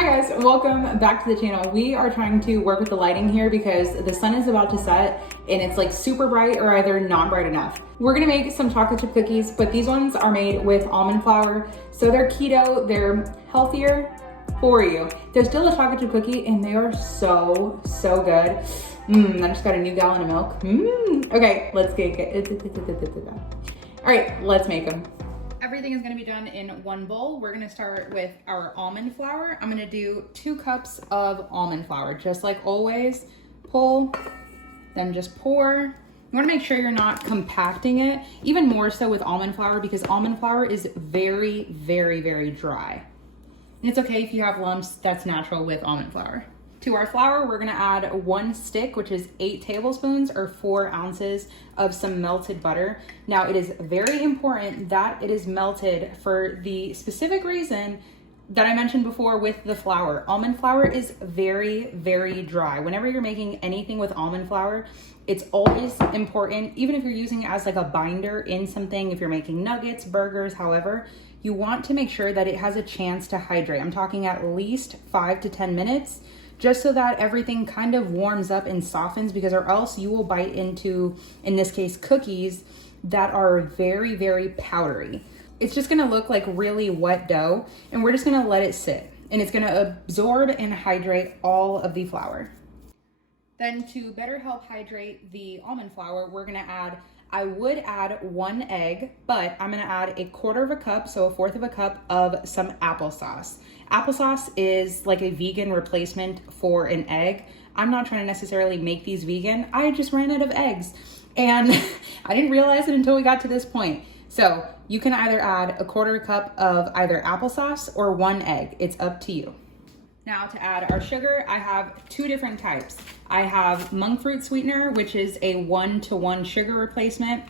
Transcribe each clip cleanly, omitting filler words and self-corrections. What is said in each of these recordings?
Hi guys, welcome back to the channel. We are trying to work with the lighting here because the sun is about to set and it's like super bright or either not bright enough. We're gonna make some chocolate chip cookies, but these ones are made with almond flour. So they're keto, they're healthier for you. They're still a chocolate chip cookie and they are so good. I just got a new gallon of milk. Okay, let's get it. All right, let's make them. Everything is gonna be done in one bowl. We're gonna start with our almond flour. I'm gonna do 2 cups of almond flour, just like always. Pull, then just pour. You wanna make sure you're not compacting it, even more so with almond flour because almond flour is very dry. And it's okay if you have lumps, that's natural with almond flour. To our flour, we're gonna add 1 stick, which is 8 tablespoons or 4 ounces of some melted butter. Now, it is very important that it is melted for the specific reason that I mentioned before with the flour. Almond flour is very dry. Whenever you're making anything with almond flour, it's always important, even if you're using it as like a binder in something, if you're making nuggets, burgers, however, you want to make sure that it has a chance to hydrate. I'm talking at least 5 to 10 minutes. Just so that everything kind of warms up and softens, because or else you will bite into, in this case, cookies that are very powdery. It's just gonna look like really wet dough, and we're just gonna let it sit, and it's gonna absorb and hydrate all of the flour. Then to better help hydrate the almond flour, we're gonna add, I would add 1 egg, but I'm gonna add 1/4 cup, so 1/4 of a cup of some applesauce. Applesauce is like a vegan replacement for an egg. I'm not trying to necessarily make these vegan. I just ran out of eggs and I didn't realize it until we got to this point. So you can either add 1/4 cup of either applesauce or 1 egg. It's up to you. Now to add our sugar, I have 2 different types. I have monk fruit sweetener, which is a 1-to-1 sugar replacement.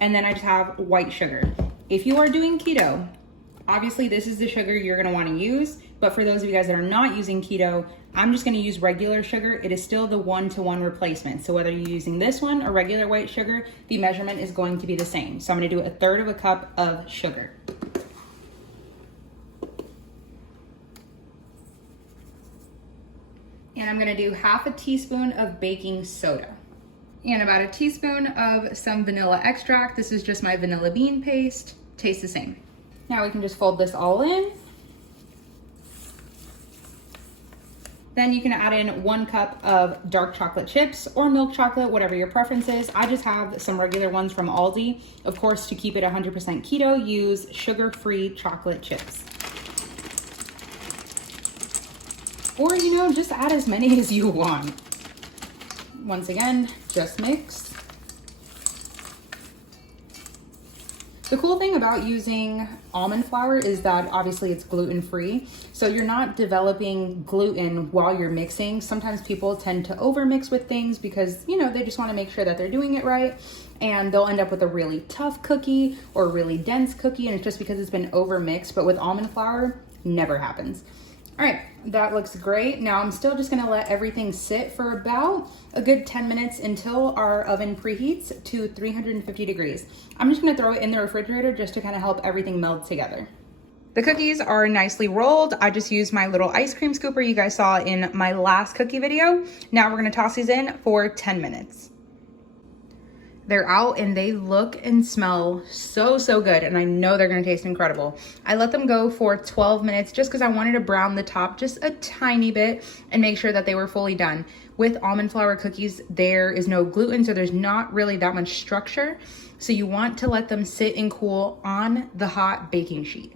And then I just have white sugar. If you are doing keto, obviously this is the sugar you're gonna wanna use, but for those of you guys that are not using keto, I'm just gonna use regular sugar. It is still the 1-to-1 replacement. So whether you're using this one or regular white sugar, the measurement is going to be the same. So I'm gonna do 1/3 of a cup of sugar. And I'm gonna do 1/2 teaspoon of baking soda. And about 1 teaspoon of some vanilla extract. This is just my vanilla bean paste. Tastes the same. Now we can just fold this all in. Then you can add in 1 cup of dark chocolate chips or milk chocolate, whatever your preference is. I just have some regular ones from Aldi. Of course, to keep it 100% keto, use sugar-free chocolate chips. Or, you know, just add as many as you want. Once again, just mix. The cool thing about using almond flour is that obviously it's gluten-free, so you're not developing gluten while you're mixing. Sometimes people tend to overmix with things because, you know, they just want to make sure that they're doing it right, and they'll end up with a really tough cookie or a really dense cookie, and it's just because it's been overmixed. But with almond flour, never happens. All right, that looks great. Now I'm still just gonna let everything sit for about a good 10 minutes until our oven preheats to 350 degrees. I'm just gonna throw it in the refrigerator just to kind of help everything meld together. The cookies are nicely rolled. I just used my little ice cream scooper you guys saw in my last cookie video. Now we're gonna toss these in for 10 minutes. They're out and they look and smell so good, and I know they're gonna taste incredible. I let them go for 12 minutes just because I wanted to brown the top just a tiny bit and make sure that they were fully done. With almond flour cookies, there is no gluten, so there's not really that much structure. So you want to let them sit and cool on the hot baking sheet.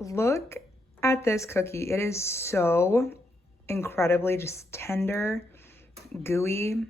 Look at this cookie. It is so incredibly just tender, gooey.